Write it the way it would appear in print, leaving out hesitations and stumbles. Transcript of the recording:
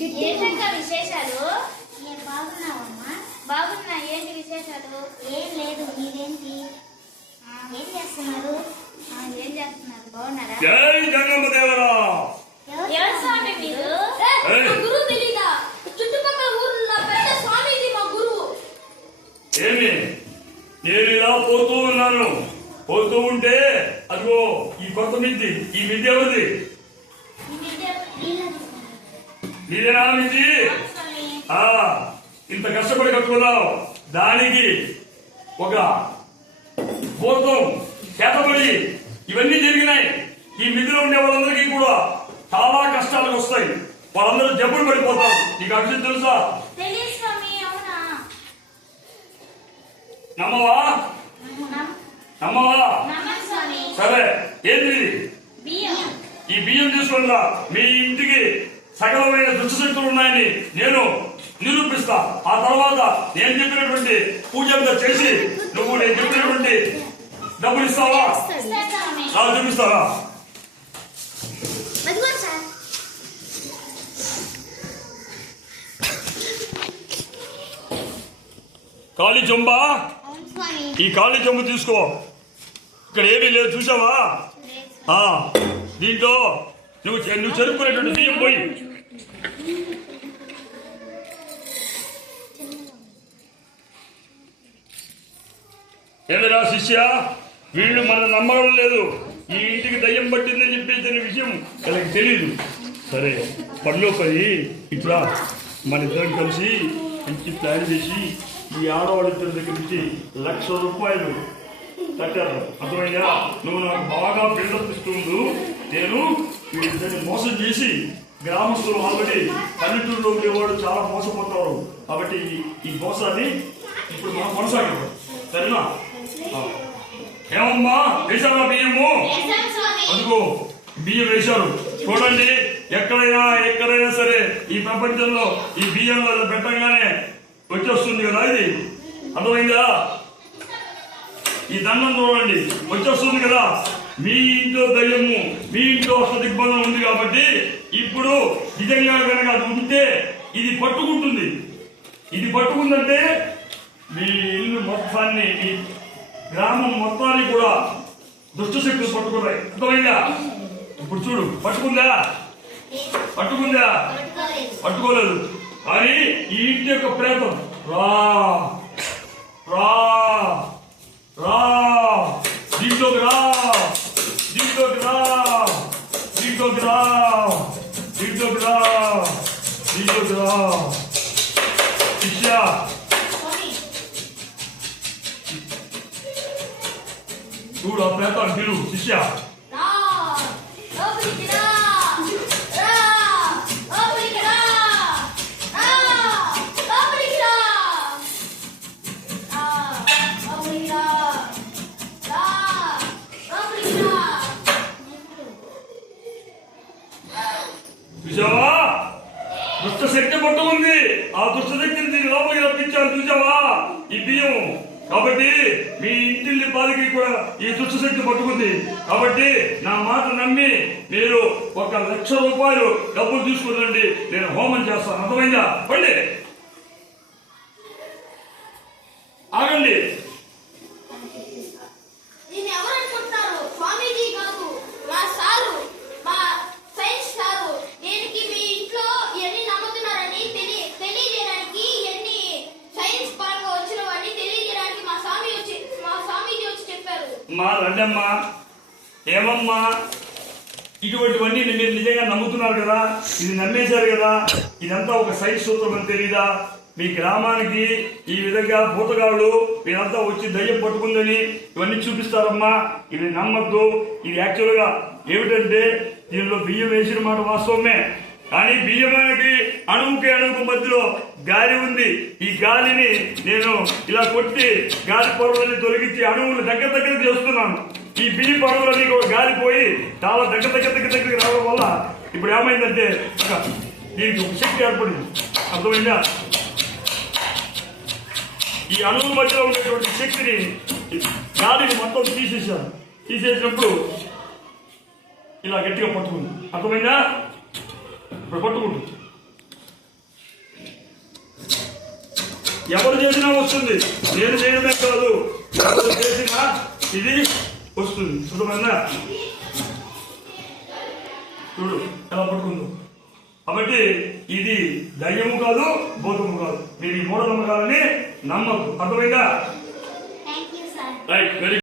ఏంటంటే విశేషాలు? బాగున్నావమ్మా? బాగున్నా. ఏంటి విశేషాలు? ఏం లేదు. మీరేంటి ఏం చేస్తున్నారు? ఏం చేస్తున్నారు? బాగున్నారా? జై జగన్మ దేవరా. ఎవరు స్వామి మీరు? గురువు తెలీదా? చుట్టుపక్కల ఊర్లో పెద్ద స్వామీజీ మా గురువు. ఏమి నేను ఇలా పోతూ ఉన్నాను. పోతూ ఉంటే అదిగో ఈ కొత్త మిద్ది, ఈ మిద్ది ఎవరిది? నీదేనా మిద్ది? ఇంత కష్టపడి కట్టుకున్నావు. దానికి ఒక పూర్వం చేతబడి ఇవన్నీ జరిగినాయి. ఈ మిద్దిలో ఉండే వాళ్ళందరికీ కూడా చాలా కష్టాలు వస్తాయి. వాళ్ళందరూ జబ్బులు పడిపోతారు. నీకు ఆ విషయం తెలుసా? నమ్మవా? నమ్మవా? సరే, ఏంటి ఈ బియ్యం తీసుకుందా? మీ ఇంటికి సకలమైన దుష్టశక్తులు ఉన్నాయని నేను నిరూపిస్తా. ఆ తర్వాత నేను చెప్పినటువంటి పూజ చేసి నువ్వు నేను చెప్పినటువంటి డబ్బులు ఇస్తావా? చూపిస్తావా? ఖాళీ చెంబా, ఈ ఖాళీ చెంబు తీసుకో. ఇక్కడ ఏమీ లేదు, చూసావా? దీంట్లో నువ్వు చెరుపుకునేటువంటి బియ్యం పోయి. ఏదరా శిష్య, వీళ్ళు మన నమ్మడం లేదు. ఈ ఇంటికి దయ్యం పట్టిందని చెప్పేసిన విషయం వాళ్ళకి తెలియదు. సరే, పనిలో పని ఇట్లా మన ఇద్దరం కలిసి మంచి ప్లాన్ చేసి ఈ ఆడవాళ్ళిద్దరి దగ్గర నుంచి ₹1,00,000 కట్టారు. అర్థమైందా? నువ్వు నాకు బాగా బిల్డప్ ఇస్తుండు. నేను వీళ్ళిద్దరిని మోసం చేసి గ్రామస్తులు ఆల్రెడీ పల్లెటూరులో ఉండేవాడు చాలా మోసపోతారు. కాబట్టి ఈ మోసాన్ని ఇప్పుడు మనం కొనసాగిద్దాం. సరేనా? ఏమమ్మా, వేశారా బియ్యము? అందుకో బియ్యం వేశారు. చూడండి, ఎక్కడైనా సరే ఈ ప్రపంచంలో ఈ బియ్యంలో పెట్టగానే వచ్చేస్తుంది కదా ఇది. అర్థమైందా? ఈ దండం చూడండి, వచ్చేస్తుంది కదా. మీ ఇంట్లో దయ్యము, మీ ఇంట్లో దిగ్బంధం ఉంది కాబట్టి ఇప్పుడు నిజంగా కనుక అది ఉంటే ఇది పట్టుకుంటుంది. ఇది పట్టుకుందంటే మీ ఇల్లు మొత్తాన్ని, మీ గ్రామం మొత్తాన్ని కూడా దుష్టశక్తులు పట్టుకున్నాయి. అర్థమైందా? ఇప్పుడు చూడు, పట్టుకుందా? పట్టుకోలేదు. కానీ ఈ ఇంటి యొక్క ప్రేతం రా రా రా దీంట్లోకి రా దీంట్లోకి రా దీంట్లోకి రా దీంట్లోకి రా దీంట్లోకి రా. శిష్య, చూడు ఆ ప్రేతాన్ని పిలువు. శిష్య, చూసావా? దుష్ట శక్తి పట్టుకుంది. ఆ దుష్ట శక్తిని దీని లోపలికి రప్పించాను. చూసావా ఈ బియ్యం? కాబట్టి మీ ఇంటిల్లి పాదికి కూడా ఈ దుష్ట శక్తి పట్టుకుంది. కాబట్టి నా మాట నమ్మి మీరు ₹1,00,000 డబ్బులు తీసుకురండి. నేను హోమం చేస్తాను. అర్థమైందా? పండి, ఆగండి. మా రండమ్మా. ఏమమ్మా, ఇటువంటివన్నీ మీరు నిజంగా నమ్ముతున్నారు కదా? ఇది నమ్మేశారు కదా? ఇదంతా ఒక సైన్స్ సూత్రం అని తెలీదా? మీ గ్రామానికి ఈ విధంగా భూతగాళ్ళు వీరంతా వచ్చి దయ్యం పట్టుకుందని ఇవన్నీ చూపిస్తారమ్మా. ఇది నమ్మద్దు. ఇది యాక్చువల్గా ఏమిటంటే దీనిలో బియ్యం వేసిన మాట వాస్తవమే. కానీ బియ్యమానికి అణువుకి మధ్యలో గాలి ఉంది. ఈ గాలిని నేను ఇలా కొట్టి గాలి పొరలని తొలగించి అణువులు దగ్గర చేస్తున్నాను. ఈ బియ్య పొరలన్నీ కూడా గాలిపోయి చాలా దగ్గరికి రావడం వల్ల ఇప్పుడు ఏమైందంటే దీనికి ఒక శక్తి ఏర్పడింది. అర్థమైందా? ఈ అణువుల మధ్యలో ఉండేటువంటి శక్తిని గాలిని మొత్తం తీసేసాను. తీసేసినప్పుడు ఇలా గట్టిగా పట్టుకుంది. అర్థమైందా? ఇప్పుడు పట్టుకుంటుంది. ఎవరు చేసినా వస్తుంది. నేను చేయడమే కాదు, ఎవరు చేసినా ఇది వస్తుంది. చూడమన్నా చూడు ఎలా పడుతుందో. కాబట్టి ఇది దయ్యము కాదు, భూతము కాదు. మీరు ఈ మూఢనమ్మకాలని నమ్మద్దు. అర్థమైందా? Thank you sir. Right, very